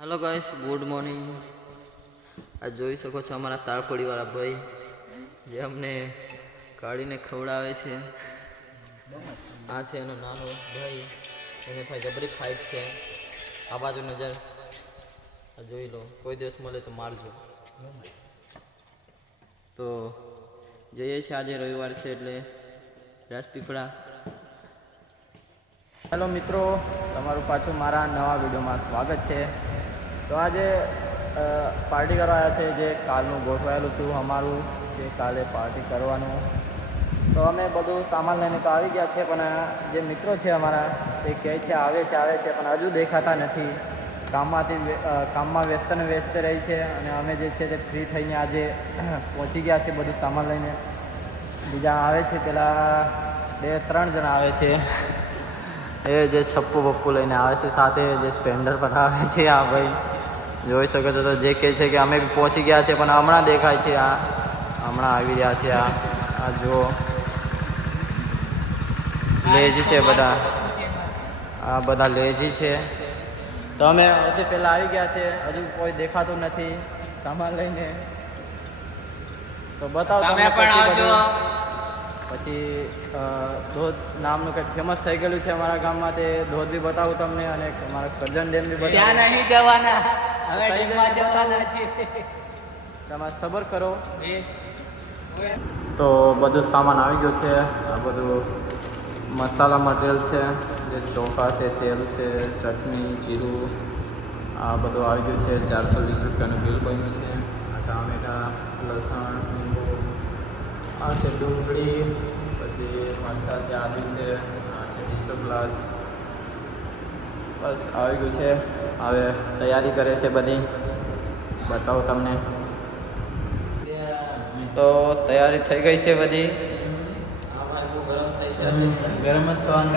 Hello guys good morning. आज જોઈ શકો છો અમારા તાળપડીવાળા ભાઈ જે અમને કાઢીને ખવડાવે છે। આ છે એનો નાનો ભાઈ, એને ભાઈ જબરી ફાઇટ છે। આ બાજુ નજર આ જોઈ લો, કોઈ દિવસ મળે તો મારજો। તો જઈએ છીએ, આજે રવિવાર છે એટલે રાજપીપળા। હેલો મિત્રો, તમારું પાછું મારા નવા વિડીયોમાં સ્વાગત છે। તો આજે પાર્ટી કરવા આવ્યા છે, જે કાલનું ગોઠવાયેલું હતું અમારું કે કાલે પાર્ટી કરવાનું। તો અમે બધું સામાન લઈને તો આવી ગયા છે, પણ જે મિત્રો છે અમારા તે કહે છે આવે છે પણ હજુ દેખાતા નથી। કામમાં વ્યસ્ત રહી છે અને અમે જે છે તે ફ્રી થઈને આજે પહોંચી ગયા છે બધું સામાન લઈને। બીજા આવે છે, પેલા 2-3 જણા આવે છે, એ જે છપ્પુ બપ્પુ લઈને આવે છે, સાથે જે સ્પ્લેન્ડર પર આવે છે આ ભાઈ જોઈ શકો છો। તો જે કહે છે કે અમે બી પહોંચી ગયા છે પણ હમણાં દેખાય છે, આ હમણાં આવી રહ્યા છે। આ જો લેજી છે બધા, આ બધા લેજી છે। તો અમે સૌથી પહેલાં આવી ગયા છે, હજુ કોઈ દેખાતું નથી સામાન લઈને। તો બતાવો તમે પછી ધોધ નામનું કંઈક ફેમસ થઈ ગયેલું છે અમારા ગામમાં, તે ધોધ બી બતાવું તમને, અને અમારા કરજણ ડેમ બી બતાવું। ત્યાં નહીં જવાના, હવે ડેમમાં જવાના છે, તમે સબર કરો। તો બધું સામાન આવી ગયો છે, આ બધું મસાલા મટીરિયલ છે, જે ચોખા છે, તેલ છે, ચટણી, જીરું, આ બધું આવી ગયું છે। 420 રૂપિયાનું બિલ બન્યું છે। આ ટામેટા, લસણ, લીંબુ, આ છે ડુંગળી, પછી મરચાં છે, આદુ છે, આ છે 200 ગ્લાસ, બસ આવી ગયું છે। હવે તૈયારી કરે છે બધી, બતાવો તમને। તો તૈયારી થઈ ગઈ છે બધી, ગરમ જ થવાનું।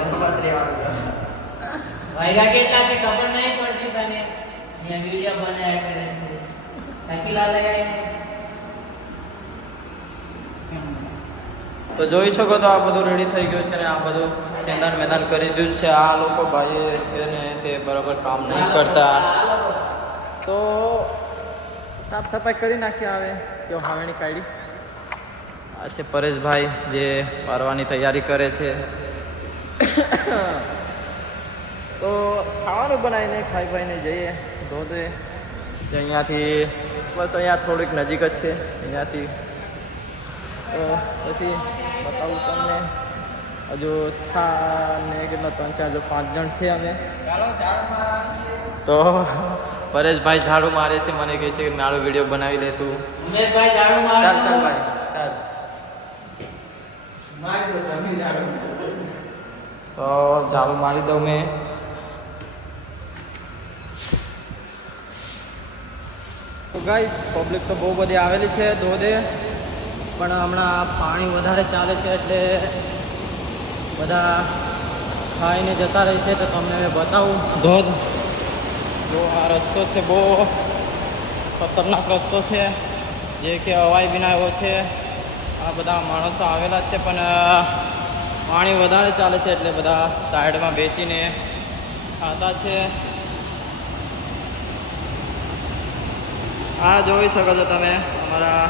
વાયગા કેટલા છે ખબર નહીં પડતી તને, અહીંયા વિડીયો બનાવ્યા કરે ટકીલા લગાવીને। તો જોઈ શકો તો આ બધું રેડી થઈ ગયું છે ને આ બધું સેંધાન મેદાન કરી દીધું છે। આ લોકો ભાઈ છે ને તે બરાબર કામ નહીં કરતા, તો સાફ સફાઈ કરી નાખ્યા। હવે કેવો હાવેણી કાઢી, આ છે પરેશભાઈ જે પારવાની તૈયારી કરે છે। તો ખાવાનું બનાવીને ખાઈ ભાઈને જઈએ ધોધે, અહીંયાથી બસ અહીંયા થોડીક નજીક જ છે અહીંયાથી। પછી બતાવું તમને, હજુ ને કેટલા 3-4 જો 5 જણ છે અમે। તો પરેશભાઈ ઝાડુ મારે છે, મને કહે છે કે મારો વિડીયો બનાવી લે તું। ચાલ ભાઈ ચાલ, તો ઝાડુ મારી દઉં મેં। તો ગાઈસ પબ્લિક તો બહુ બધી આવેલી છે ધોધે, પણ હમણાં પાણી વધારે ચાલે છે એટલે બધા ખાઈને જતા રહે છે। તો તમને હવે બતાવું ધોધ, જો આ રસ્તો છે બહુ ખતરનાક રસ્તો છે, જે કે હવાઈ વિના એવો છે। આ બધા માણસો આવેલા છે પણ પાણી વધારે ચાલે છે એટલે બધા સાઈડમાં બેસીને ખાતા છે। આ જોઈ શકો છો તમે અમારા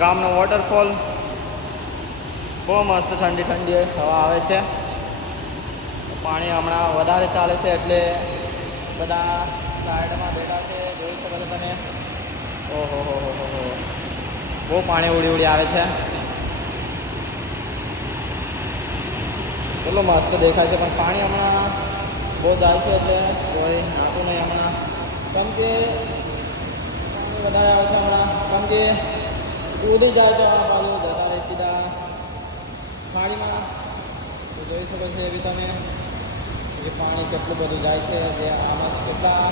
ગામનો વોટરફોલ, બહુ મસ્ત ઠંડી ઠંડી હવા આવે છે। પાણી હમણાં વધારે ચાલે છે એટલે બધા સાઈડમાં બેઠા છે, જોઈ શકો છો તમે। ઓહો હો બહુ પાણી ઉડી આવે છે, કેટલું મસ્ત દેખાય છે, પણ પાણી હમણાં બહુ જાય છે એટલે કોઈ નાતું નહીં હમણાં, કેમ કે પાણી વધારે આવે છે હમણાં, કેમ કે ઉડી જાય છે આ બાજુ જતા રહે સીધા ખાડીમાં। તો જોઈ શકો છો એવી તમે એ પાણી કેટલું બધું જાય છે, જે આમાં કેટલા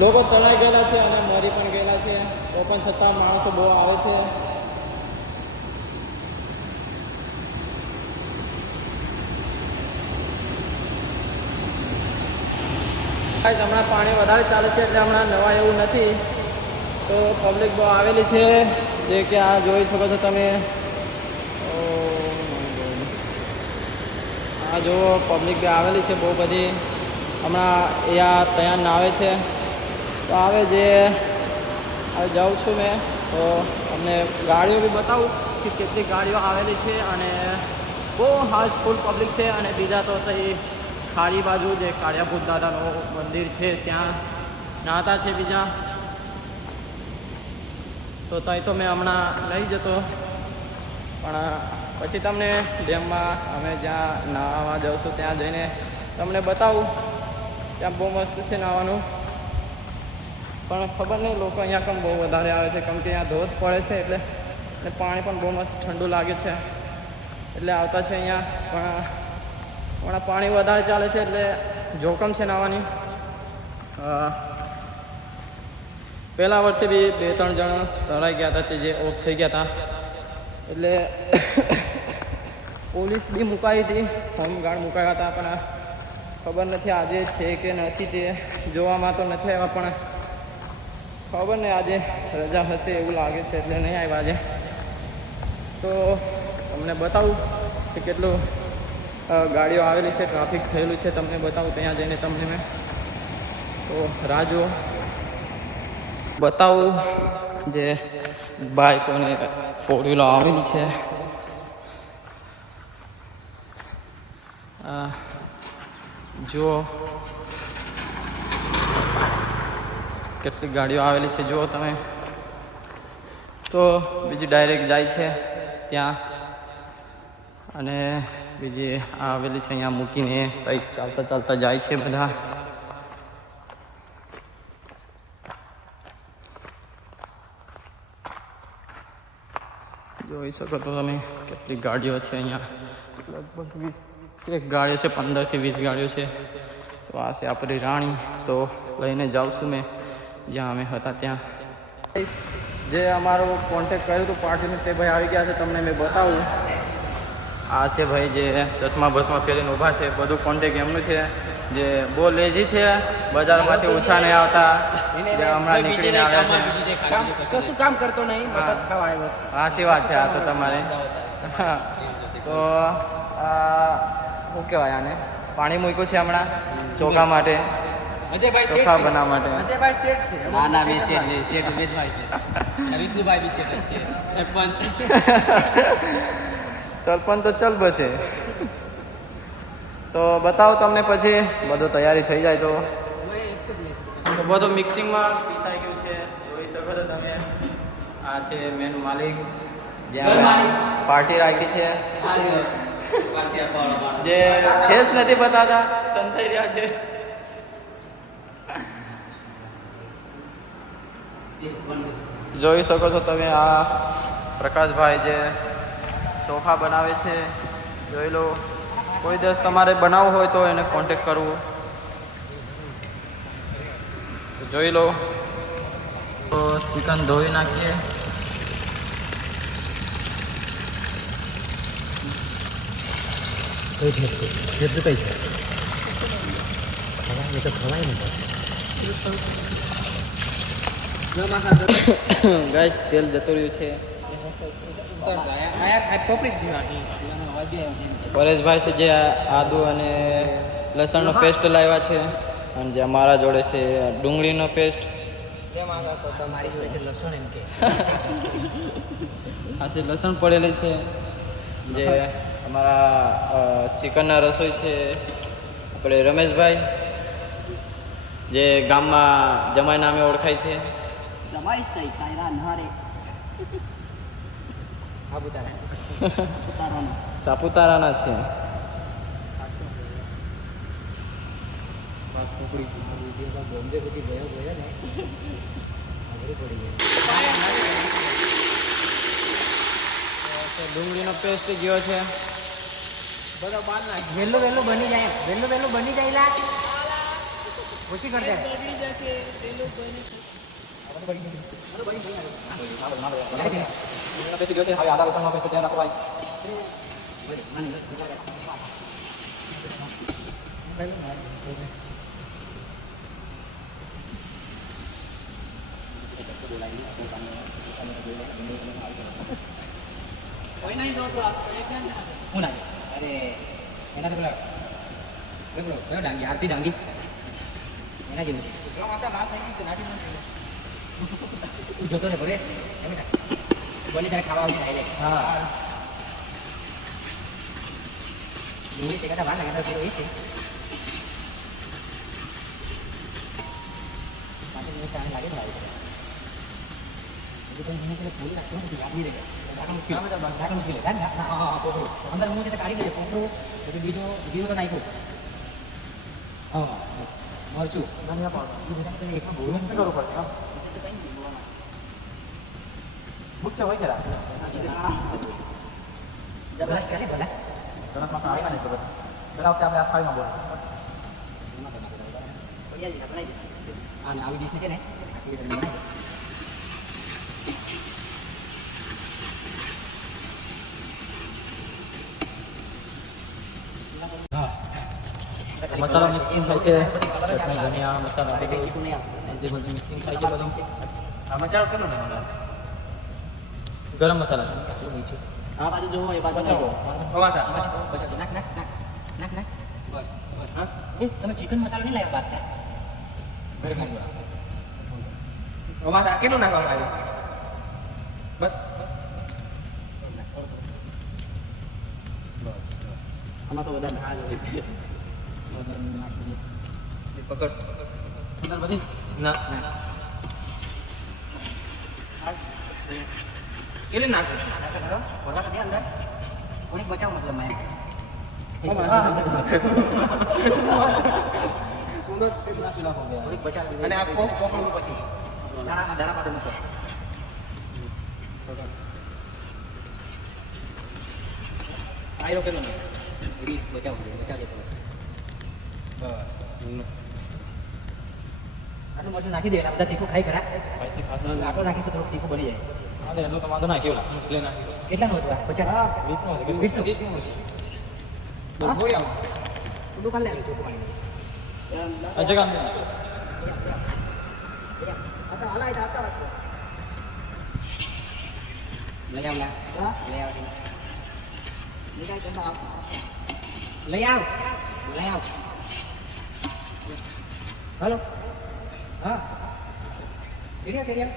લોકો તણાઈ ગયેલા છે અને મરી પણ ગયેલા છે, તો પણ છતાં માણસો બહુ આવે છે। હમણાં પાણી વધારે ચાલે છે એટલે હમણાં નવા એવું નથી, તો પબ્લિક બહુ આવેલી છે, જે કે આ જોઈ શકો છો તમે। આ જો પબ્લિક બી આવેલી છે બહુ બધી, હમણાં અહીંયા તૈયાર નાવે છે। તો હવે જાઉં છું મેં, તો તમને ગાડીઓ બી બતાવું કે કેટલી ગાડીઓ આવેલી છે, અને બહુ હાઉસફુલ પબ્લિક છે. અને બીજા તો તઈ ખારી બાજુ જે કાળિયાભૂત દાદાનું મંદિર છે ત્યાં નાતા છે બીજા, તો ત્યાં તો મેં હમણાં નહીં જતો, પણ પછી તમને ડેમમાં અમે જ્યાં નાહવા જાઉં છું ત્યાં જઈને તમને બતાવું. ત્યાં બહુ મસ્ત છે નાહવાનું, પણ ખબર નહીં લોકો અહીંયા પણ બહુ વધારે આવે છે, કેમ કે અહીંયા ધોધ પડે છે એટલે પાણી પણ બહુ મસ્ત ઠંડુ લાગે છે એટલે આવતા છે અહીંયા. પણ હમણાં પાણી વધારે ચાલે છે એટલે જોખમ છે નાહવાની. પહેલા વર્ષે બી 2-3 જણા તણાઈ ગયા હતા, તે જે ઓફ થઈ ગયા હતા, એટલે પોલીસ બી મુકાઈ હતી, હોમગાર્ડ મુકાયા હતા, પણ ખબર નથી આજે છે કે નથી તે જોવામાં તો નથી આવ્યા, પણ ખબર નહીં આજે રજા હશે એવું લાગે છે એટલે નહીં આવ્યા આજે. તો તમને બતાવું કે કેટલું ગાડીઓ આવેલી છે, ટ્રાફિક થયેલું છે, તમને બતાવું ત્યાં જઈને તમને મેં. તો રાહ જુઓ, બતાવું જે બાઇકોને ફોર વ્હીલર આવેલી છે. જુઓ કેટલી ગાડીઓ આવેલી છે જુઓ તમે. તો બીજી ડાયરેક્ટ જાય છે ત્યાં, અને બીજી આવેલી છે અહીંયા મૂકીને કંઈક ચાલતા ચાલતા જાય છે બધા. જોઈ શકો તો તમે કેટલી ગાડીઓ છે અહીંયા, લગભગ 20 ગાડીઓ છે, 15 થી 20 ગાડીઓ છે. તો આ છે આપણી રાણી, તો લઈને જાઉં છું મેં જ્યાં અમે હતા ત્યાં. જે અમારો કોન્ટેક્ટ કર્યું હતું પાર્ટીનું તે ભાઈ આવી ગયા છે, તમને મેં બતાવું. આ છે ભાઈ જે ચશ્મા બસમાં પહેરીને ઊભા છે, બધું કોન્ટેક્ટ એમનું છે. જે બહુ લેજી છે, બજારમાંથી ઓછા નહીં આવતા, જે હમણાં નીકળીને આવ્યા છે, કશું કામ કરતો નહીં, મફત ખાવા આવ્યો છે. સાચી વાત છે આ તો તમારે. તો શું કહેવાય આને, પાણી મૂક્યું છે હમણાં ચોખા માટે, અજયભાઈ ચોખા બનાવવા માટે. અજયભાઈ શેઠ છે. નાના બી શેઠ ઉમેદભાઈ છે, વિષ્ણુભાઈ બી શેઠ છે, સરપંચ. સરપંચ તો ચલ બસે. તો બતાવો તમને પછી બધું તૈયારી થઈ જાય તો બધું મિક્સિંગમાં પીસાઈ ગયું છે, જોઈ શકો છો તમે. આ છે મેન માલિક, જ્યાં પાર્ટી રાખી છે, જે ફેસ નથી બતાતા, સંતાઈ રહ્યા છે. જોઈ શકો છો તમે આ પ્રકાશભાઈ જે ચોખા બનાવે છે, જોઈ લો. કોઈ દિવસ તમારે બનાવવું હોય તો એને કોન્ટેક કરવું. જોઈ લો. તો ચિકન ધોઈ નાખીએ. ગાઈસ તેલ જતું રહ્યું છે. પરેશભાઈ છે જે આદુ અને લસણનો પેસ્ટ લાવ્યા છે, અને જે અમારા જોડે છે ડુંગળીનો પેસ્ટ. મારી જોડે છે લસણ એમ કે. આ છે લસણ પડેલી છે. જે અમારા ચિકનના રસોઈ છે આપણે રમેશભાઈ, જે ગામમાં જમાઈ નામે ઓળખાય છે. જમાઈ સહી કાયરા નહારે. સાપુતારાના છે. ડુંગળીનો પેસ્ટ ગયો છે. બધો બાર નાખ. વહેલું બની જાય, વહેલું બની જાય. લા ઓછી કર દે. એના જેવું તું જોતો ને ભલે બની તારે ખાવા આવી જાય હા ડુંગળી શેકાતા વાર લાગે તો એ છે પાછી મને ટાઈમ લાગે ભાઈ હજી કંઈ મને પૂરી નાખતું નથી યાદ નહીં રહે ઢાકા મૂકી લે અંદર હું છે કાઢી લે કોકરું પછી બીજું તો નાખ્યું હા મરચું એકમાં બોલવું શું કરવું પડશે મુખ્ય હોય ખરા જબરદસ્ત ચાલે ભલા તરત માં આવે ને તો પેલા વખતે આપણે આ ફાઈમાં બોલ અને આવી ડીશ છે ને મસાલો મિક્સિંગ થાય છે ચટણી ધનિયા મસાલા જે બધું મિક્સિંગ થાય છે બધું આ મસાલો કેટલો નાખવાનો ગરમ મસાલા આ બાજુ જોવો એ બાજુ બચાવો. ટમાટા બચાવો નાખ નાખ નાખ નાખ નાખ બસ બસ હા એ તમે ચિકન મસાલો નહીં લાવ્યા બાદશાહ ઘરે ખાઈ લો ટમાટા કેટલું નાખવાનું આવે બસ આમાં તો વધારે ના જોઈએ પકડ અંદર બધી ના કેટલી નાખશે બોલા દે અંદર કોની બચાવ મતલબ મેં થોડીક બચાવ અને આ કોકડું પછી દાણા માટે મૂકો આયો કેટલો એવી બચાવ બચાવ દેતો આટલું મરચું નાખી દે બધા તીખું ખાઈ ખરા સ્પાઈસી ખાસ આટલું નાખી તો થોડુંક તીખું બની જાય હા એટલું તો વાંધો ના કેવું એટલે નાખી કેટલાનું હતું આ 50 વીસનું હતું 20 બસ બોલી આવું દુકાન લે આ જગા લઈ આવ લઈ આવ લઈ આવ હલો હા કેરિયા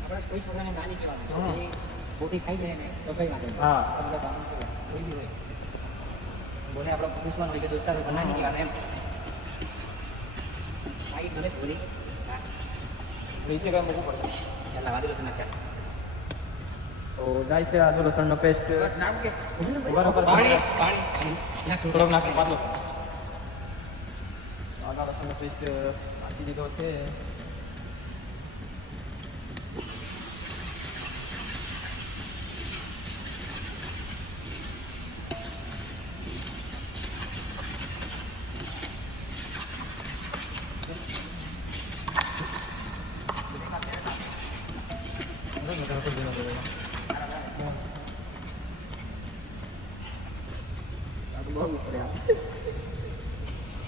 આપણે કોઈ છોકરાને ના નહીં કહેવાનું એ બોટી ખાઈ જાય ને તો કઈ વાંધો નહીં હા. તમને કામ કોઈ બી હોય બોલે આપણો દુશ્મન હોય કે દોસ્તાર હોય ના નહીં કહેવાનું એમ આઈ ભલે થોડી હા નીચે કઈ મૂકવું પડશે ચાલ વાદી લસણ નાખ ચાલ તો જાય છે આદુ લસણનો પેસ્ટ નામ કે બરાબર પાણી પાણી નાખ થોડોક નાખી પાતળો આદા લસણનો પેસ્ટ નાખી દીધો છે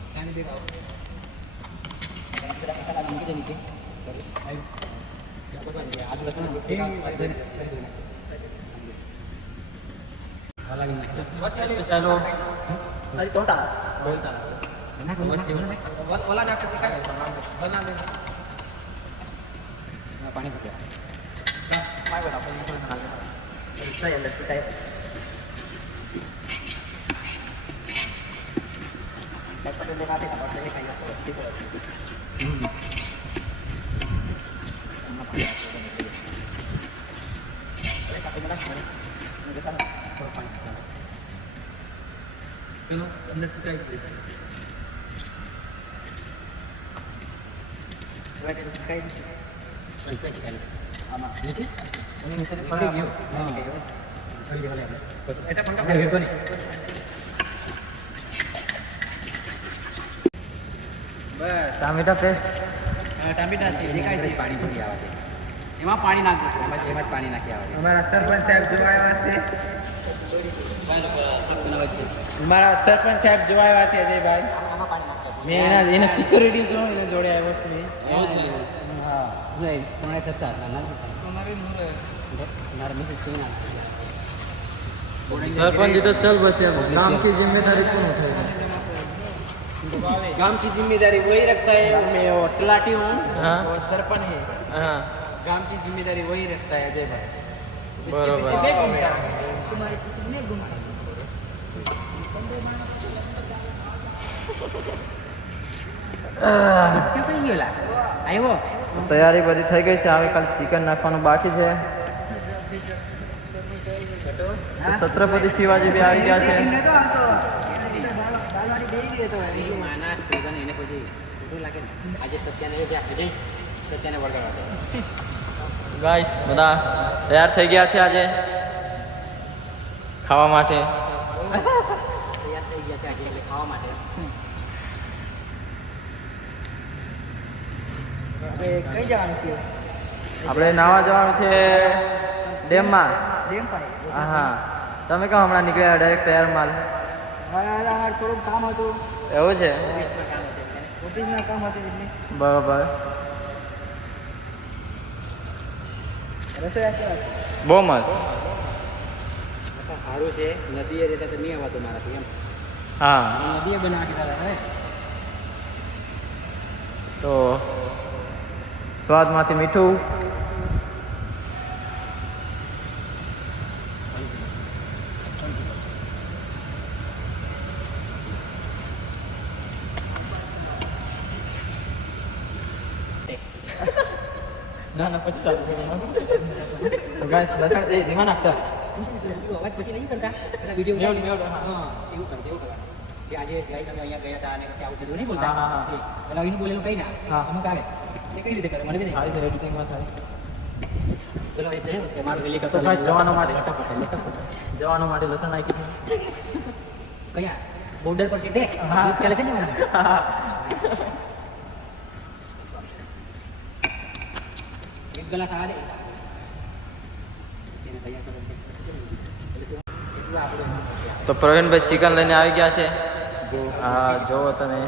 પાણી દે આવો બધા મૂકી દે નીચે આદુ લસણ ચાલો સારી તોટા બોલતા ઓલા નાખશે કાઢે ઓલા દે પાણી મૂક્યા સહી અંદર સુકાય પેલો અંદર સુકાઈ ગયું આમાં નીચે અને નીચે પડી ગયું. એટલે પણ આપણે વેપો નહીં બસ ટામેટા પેસ્ટ ટામેટા છે દેખાય છે પાણી ભરી આવે છે એમાં પાણી નાખ દો એમાં જ પાણી નાખી આવે અમારા સરપંચ સાહેબ જોવા આવ્યા છે મારા સરપંચ સાહેબ જોવા આવ્યા છે અજયભાઈ આમાં પાણી નાખી મેં એના સિક્યુરિટી છો એને જોડે આવ્યો છું મેં હા નહીં તમારે થતા મારે મેસેજ સુઈ ના सरपंच जी तो चल बस यार काम की जिम्मेदारी कौन उठाएगा गांव की जिम्मेदारी वही रखता है। मैं और तलाटी हूँ हाँ। और सरपंच है। હા गांव की जिम्मेदारी वही रखता है अजय भाई। इसके बरोबर। पीछे मैं घूमता हूँ। શું કઈ ગયેલા આવ્યો તૈયારી બધી થઈ ગઈ છે હવે ખાલી ચિકન નાખવાનું બાકી છે તો છત્રપતિ શિવાજી બી આવી ગયા છે માના સ્લોગન એને પછી ખોટું લાગે ને આજે સત્યાને એ જે અજય સત્યાને વળગાડવા ગાઈસ બધા તૈયાર થઈ ગયા છે આજે ખાવા માટે તૈયાર થઈ ગયા છે આજે એટલે ખાવા માટે कई जवान से આપણે નાવા જવાનું છે ડેમમાં डेम पाई હા હા તમે કહો હમણાં નીકળ્યા ડાયરેક્ટ તૈયાર માલ અમારે થોડુંક કામ હતું એવું છે ઓફિસના કામ હતું એટલે બરોબર રસોઈ કેવા છે બહુ મસ્ત સારું છે નદીએ રહેતા તો નહીં આવતું મારાથી એમ હા નદીએ બનાવી દીધા હવે તો સ્વાદમાંથી મીઠું ના ના પછી ચાલુ ગાઈસ લસણ એ ધીમા નાખતા અવાજ પછી નહીં કરતા પેલા વિડીયો એવું કરવાનું કે આજે ગાઈ તમે અહીંયા ગયા હતા અને પછી આવું બધું નહીં બોલતા હા, હા, હા. પેલા એનું બોલેલું કઈ ના હા. અમુક આવે એ કઈ રીતે કરે મને બી સારી છે એડિટિંગમાં થાય ચલો એ થયું કે મારું પેલી તો ગાઈસ જવાનો માટે જવાનો માટે લસણ નાખી છે કયા બોર્ડર પર છે તે હા. ચાલે છે ને મને એક ગ્લાસ આ દે એને તૈયાર કરો એટલું આપણે તો પ્રવીણભાઈ ચિકન લઈને આવી ગયા છે હા જોવો તમે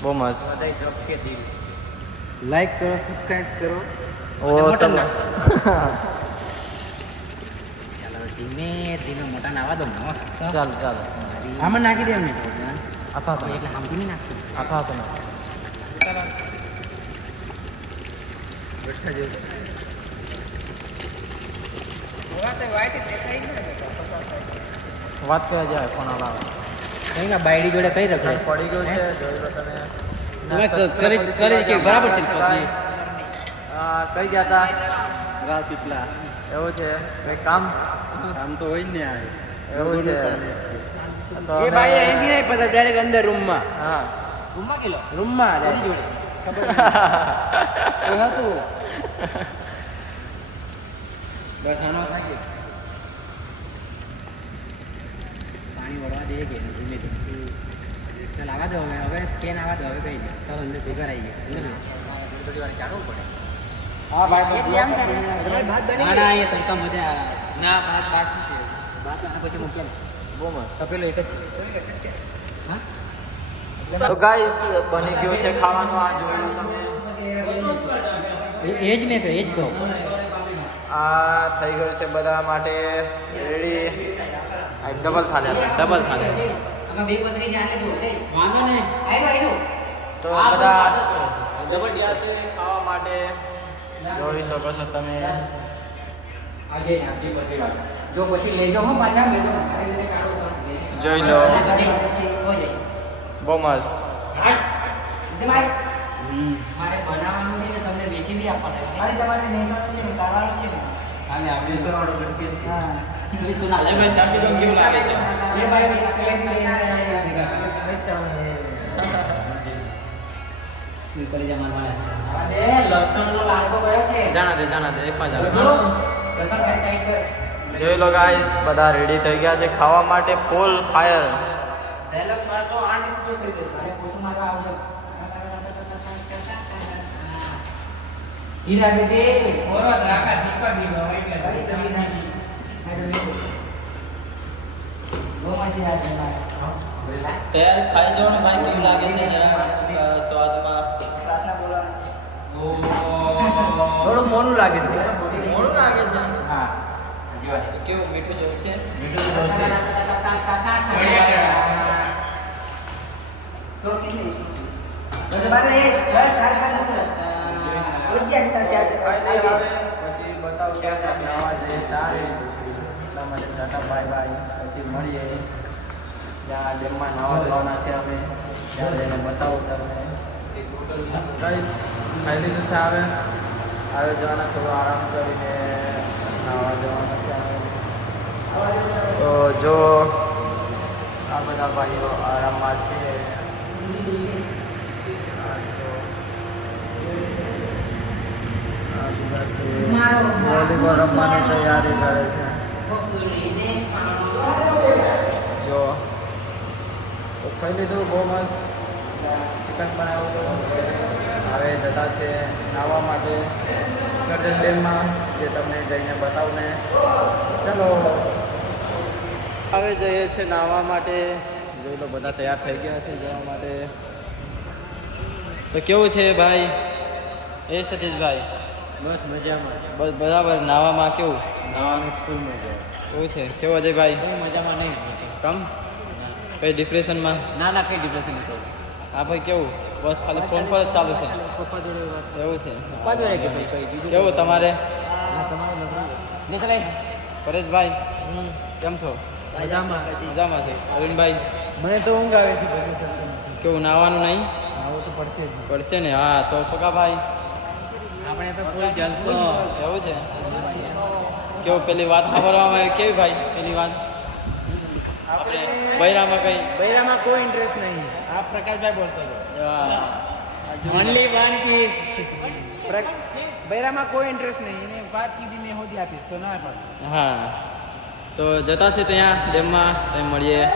બહુ મસ્ત બધાય જોબ કે દિલ लाइक करो सब्सक्राइब करो ઓ મોટો સબ ચાલો ધીમે ધીમે મોટા નાવા દો મસ્ત ચાલો ચાલો આમાં નાખી દે અમને આથા તો એટલે આમથી નહીં નાખતું આથા તો ના વાત કરવા જાય ફોન આલાવે કઈ ના બાયડી જોડે કઈ રખડે પડી ગયું છે જોઈ લો તમે કરે કે બરાબર છે હા કઈ ગયા હતા રાત પીપલા એવું છે કઈ કામ આમ તો હોય ને આ એવું છે તો એ ભાઈ એન્ટ્રી નહીં પતા ડાયરેક્ટ અંદર રૂમમાં હા રૂમમાં ગયેલો રૂમમાં જોડે એ હતું બસ આનો સાકી પાણી વળવા દઈએ કે ધીમે ધીમે ચાલ આવવા દો હવે કેન આવવા દો હવે કઈ નહીં ચાલો અંદર ભેગા આવી ગયા અંદર થોડી વાર ચાલવું પડે હા ભાઈ તો એટલે આમ થાય. ભાત બની ના ના એ તડકા મજા આવે ના ભાત બાકી છે ભાત આના પછી મૂક્યા બહુ મસ્ત તપેલો એક જ છે હા તો ગાઈસ બની ગયું છે ખાવાનું આ જોઈ લો તમે એ જ મેં કહ્યું એ જ કહું આ થઈ ગયું છે બધા માટે રેડી આ ડબલ થાળ્યા છે ડબલ થાળ્યા છે આમાં બે પતરી છે આને જો વાંધો નહીં આયરો તો બધા ડબલ ગયા છે ખાવા માટે જોઈ શકો છો તમે આજે ને આપજી પતરી વાળો જો પછી લેજો હો પાછા મેં તો જોઈ લો બહુ મસ્ત મારે બનાવવાનું છે ને તમને વેચી બી આપવાના અરે તમારે લેવાનું છે ને કરવાનું છે ને કાલે આપણે તો વાળો ગટકે છે હા તો ના અજયભાઈ ચાપી લો કેવું લાગે છે એ ભાઈ કરી જા મારવાના અરે લસણનો લાડકો કયો છે જાણા દે એકમાં જાણા લસણ ટાઈટ કર જોઈ લો ગાઈસ બધા રેડી થઈ ગયા છે ખાવા માટે ફૂલ ફાયર ડાયલોગ મારતો 8 સ્પીડ થઈ જશે અરે ફોટો મારવા આવજો હીરા બેટે ઓરવા રાખા દીપા બી હોય એટલે તારી સમી નાખી બહુ મજા આવે તૈયાર ખાઈ જો ને ભાઈ કેવું લાગે છે જરા સ્વાદમાં પ્રાર્થના બોલવાનું થોડું મોનું લાગે છે મોડું લાગે છે હા કેવું મીઠું જેવું છે મીઠું જોશે પછી બતાવું ક્યાં નવા જઈએ તારે એટલા માટે ટાટા બાય બાય પછી મળીએ જ્યાં ડેમમાં નવા જવાના છે અમે ત્યાં જઈને બતાવું તમને ગાઈસ ખાઈ લીધું છે આવે જવાના થોડો આરામ કરીને નાવા જવાના છે તો જો આ બધા ભાઈઓ આરામમાં છે વોલીબોલ રમવાની તૈયારી કરે છે જો તો ખાઈ લીધું બહુ મસ્ત ચિકન બનાવ્યું હતું હવે જતા છે નાહવા માટે કરજણ ડેમમાં જે તમને જઈને બતાવું ને ચલો હવે જઈએ છીએ નાહવા માટે જોઈ લો બધા તૈયાર થઈ ગયા છે જવા માટે તો કેવું છે ભાઈ એ સતીશભાઈ બસ મજામાં બસ બરાબર નાહવામાં કેવું નાવાનું ફૂલ મજા કેવું છે કેવું અજયભાઈ કોઈ મજામાં નહીં કમ કઈ ડિપ્રેશનમાં ના ના કંઈ ડિપ્રેશન નથી હા ભાઈ કેવું બસ ખાલી ફોન પર જ ચાલુ છે પપ્પા જોડે વાત એવું છે પપ્પા જોડે કે ભાઈ કઈ બીજું કેવું તમારે તમારે લે ચલાય પરેશભાઈ કેમ છો મજામાં મજામાં છે અરુણભાઈ મને તો ઊંઘ આવે છે પછી થશે કેવું નાહવાનું નહીં આવું તો પડશે જ પડશે ને હા તો પકાભાઈ આપણે તો ફૂલ જલસો એવું છે કેવું પેલી વાત સાંભળવામાં કેવી ભાઈ પેલી વાત આપણે બૈરામાં કઈ બૈરામાં કોઈ ઇન્ટરેસ્ટ નહીં આ પ્રકાશભાઈ બોલતો હતો ઓનલી વન પીસ બૈરામાં કોઈ ઇન્ટરેસ્ટ નહીં એને વાત કીધી મેં હોદી આપીશ તો ના પણ હા તો જતા છે ત્યાં ડેમમાં ત્યાં મળીએ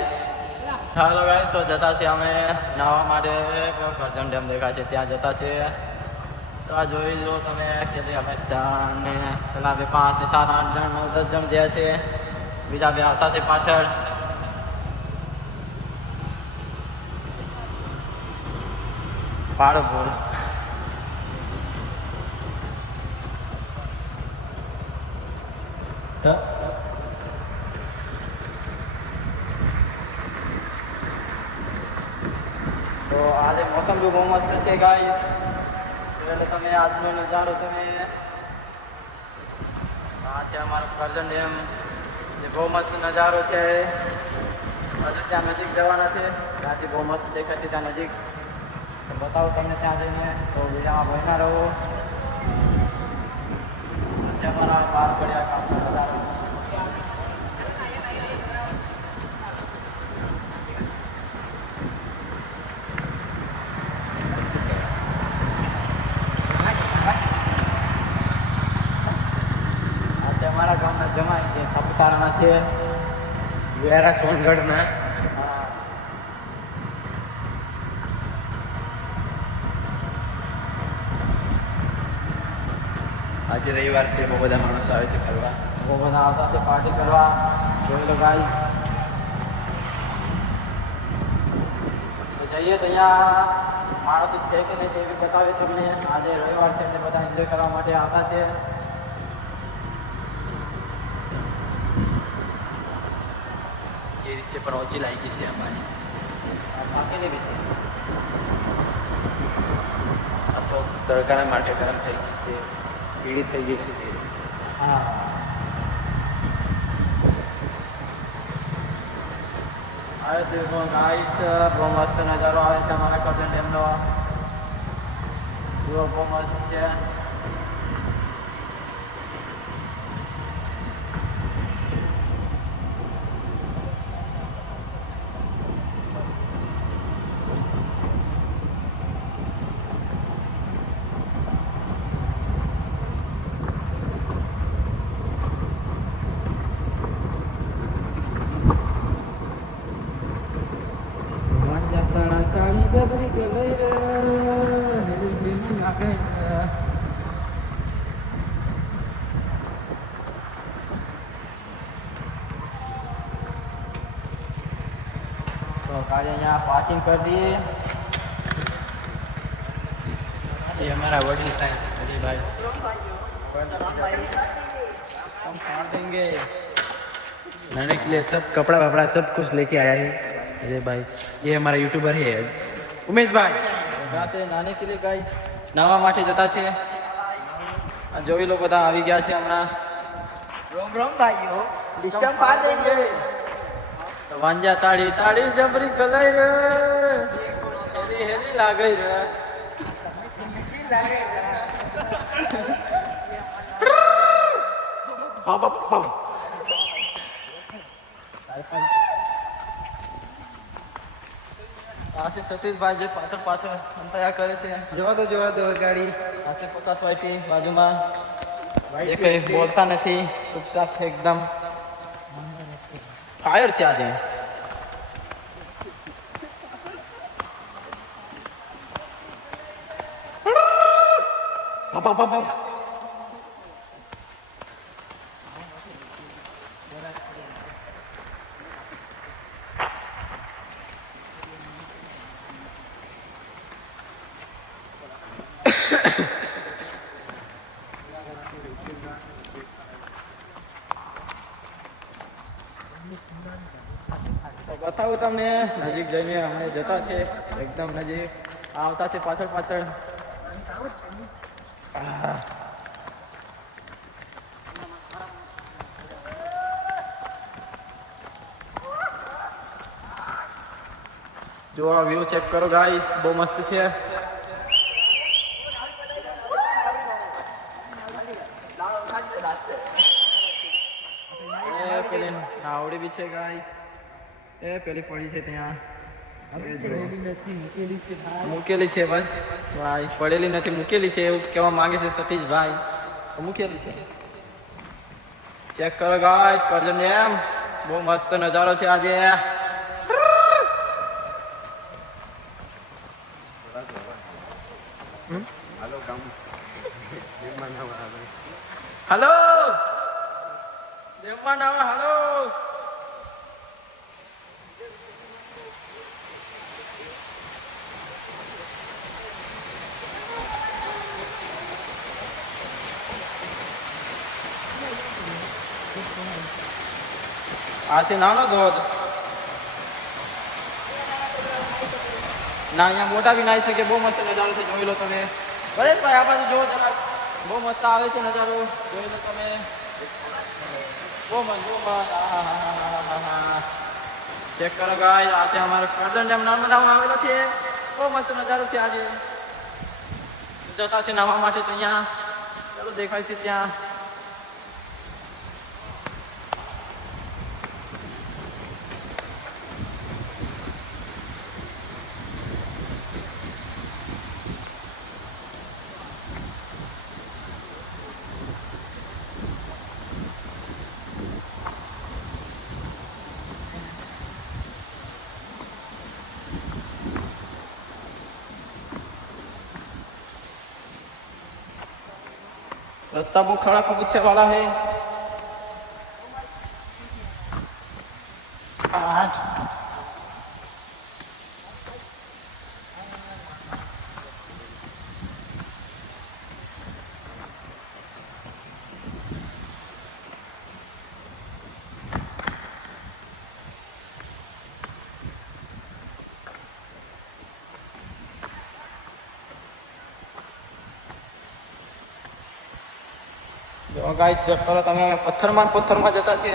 હાલો ગાઈસ તો જતા છે અમે નાહવા માટે કરજણ ડેમ દેખાય છે ત્યાં જતા છે તો આ જોઈ લો તમે કે અમે 4 ને પેલા 2 5 ને 7 8 જણ 9 10 જણ જ્યાં છે બીજા બે આવતા છે પાછળ પાડો બોલ તો આજે મોસમ બી બહુ મસ્ત છે ગાઈસ એટલે તમે આજનો નજારો તમે આ છે અમારો કરજણ ડેમ જે બહુ મસ્ત નજારો છે હજુ ત્યાં નજીક જવાના છે ત્યાંથી બહુ મસ્ત દેખાય છે ત્યાં નજીક બતાવું તમને ત્યાં જઈને તો વિડીયોમાં બન્યા રહો છે અમારા બહાર પડ્યા કામનો નજારો અમારા ગામના જમાઈ જે સાપુતારાના છે વેરા સોનગઢના આજે રવિવાર છે બહુ બધા માણસો આવે છે ફરવા બહુ બધા આવતા છે પાર્ટી કરવા જોઈ લો ગાઈસ તો જઈએ તો અહીંયા માણસો છે કે નહીં તેવી બતાવીએ તમને આજે રવિવાર છે એટલે બધા એન્જોય કરવા માટે આવતા છે એ રીતે પણ ઓછી લાગી છે અમારી બાકીની બી છે આ તો તડકાના માટે ગરમ થઈ ગઈ છે પીળી થઈ ગઈ છે તે હા હવે તો ગાઈસ બહુ મસ્ત નજારો આવે છે અમારા કરજણ ડેમનો જુઓ બહુ મસ્ત છે જબરી કે લઈ રે લાગે તો ગાડી અહીંયા પાર્કિંગ કરી દઈએ એ અમારા વડીલ સાહેબ અજયભાઈ हम फाड़ देंगे लाने के लिए सब कपड़ा वपड़ा सब कुछ लेके आया है अजय भाई ये हमारा यूट्यूबर है ઉમેશભાઈ રાતે નાની કે लिए ગાઈસ નાવા માટે જતા છે આ જોઈ લો બધા આવી ગયા છે હમણાં રોમ રોમ ભાઈઓ સિસ્ટમ પાર દેજે વાંજા તાળી તાળી જબરી કલાઈ રે હેલી હેલી લાગઈ રે આ છે સતીશભાઈ જે પાછળ પાછળ અંતર્યા કરે છે જોવા દો ગાડી આ છે પ્રકાશભાઈ બાજુમાં એ કઈ બોલતા નથી ચૂપચાપ છે એકદમ ફાયર છે આજે બતાવું તમને નજીક જઈને અમે જતા છે એકદમ નજીક આવતા છે પાછળ પાછળ જો આ વ્યૂ ચેક કરો ગાઈસ બહુ મસ્ત છે એ પેલી નાવડી બી છે ગાઈસ એ પેલી પડી છે ત્યાં મૂકેલી છે બસ ભાઈ પડેલી નથી મૂકેલી છે એવું કહેવા માંગે છે સતીશભાઈ મૂકેલી છે ચેક કરો ગાઈસ કરજો ને એમ બહુ મસ્ત નજારો છે આજે હલો દેવમાં નાવા હલો આ છે નાનો ધોધ ના અહીંયા મોટા બી નાઈ શકે બહુ મસ્ત નજારો છે જોઈ લો તમે પરેશભાઈ આ બાજુ જોવો જરા બહુ મસ્ત આવે છે નજારો જોઈ લો તમે બહુ મસ્ત ચેક કરો ગાય આ છે અમારો કરજણ ડેમ નર્મદામાં આવેલો છે બહુ મસ્ત નજારો છે આજે જતા છે નાવા માટે તો અહીંયા ચાલો દેખાય છે ત્યાં रास्ता बहुत खड़ा कबूतर वाला है જો ગાય ચેક કરો તમે પથ્થરમાં જતા છે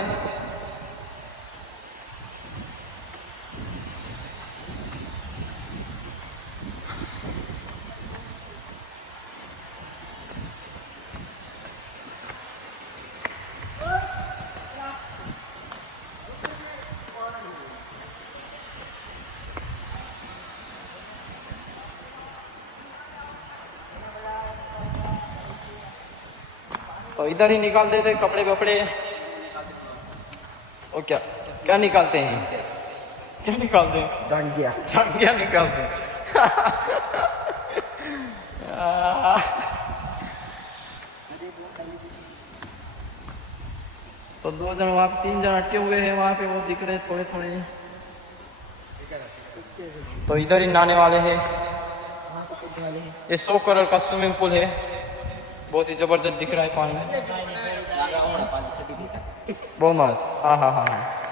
तो इधर ही निकाल देते कपड़े वपड़े और क्या क्या निकालते हैं क्या निकालते हैं क्या निकालते हैं तो 2 जन वहाँ 3 जन अटके हुए हैं वहाँ पे वो दिख रहे थोड़े थोड़े तो इधर ही नहाने वाले हैं ये 100 करोड़ का स्विमिंग पूल है बहुत ही जबरदस्त दिख रहा है पानी बहुत मस्त हाँ हाँ हाँ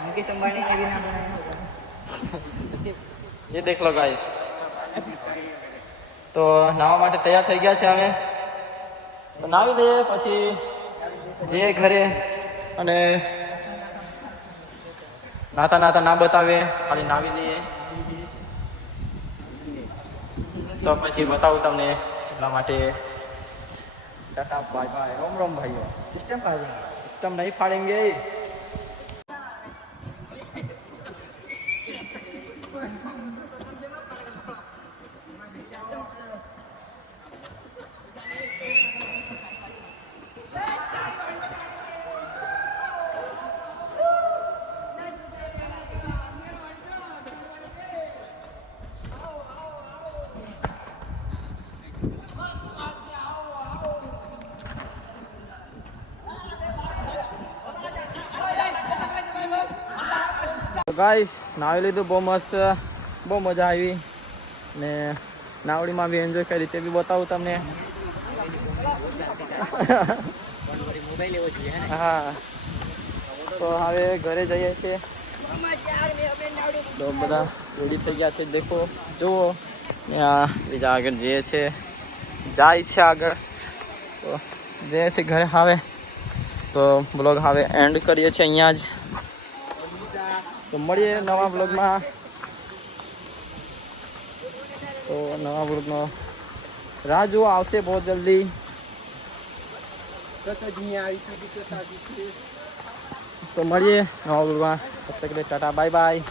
मुकेश अंबानी ने भी नाम बनाया होगा ये देख लो गाइस તો નાહવા માટે તૈયાર થઈ ગયા છે અમે. તો નાહી લઈએ પછી જઈએ ઘરે. અને નાતા નાતા ના બતાવે, ખાલી નાહી લઈએ તો પછી બતાવું તમને. એટલા માટે ટાટા બાય બાય, રોમ રોમ ભાઈઓ. સિસ્ટમ પાડેંગે. સિસ્ટમ નહીં ફાડેંગે. તો ગાઈસ નાહી લીધું, બહુ મસ્ત, બહુ મજા આવી. ને નાવડીમાં બી એન્જોય કરી તે બી બતાવું તમને. હા, તો હવે ઘરે જઈએ છીએ. તો બધા રેડી થઈ ગયા છે, દેખો જુઓ. બીજા આગળ જઈએ છે, જાય છે આગળ. તો જઈએ છે ઘરે. હવે તો બ્લોગ હવે એન્ડ કરીએ છીએ અહીંયા જ. તો મળીએ નવા બ્લોગમાં. તો નવા બ્લોગનો રાહ જુઓ, આવશે બહુ જલ્દી. તો મળીએ નવા બ્લોગમાં. તબ તક ટાટા બાય બાય.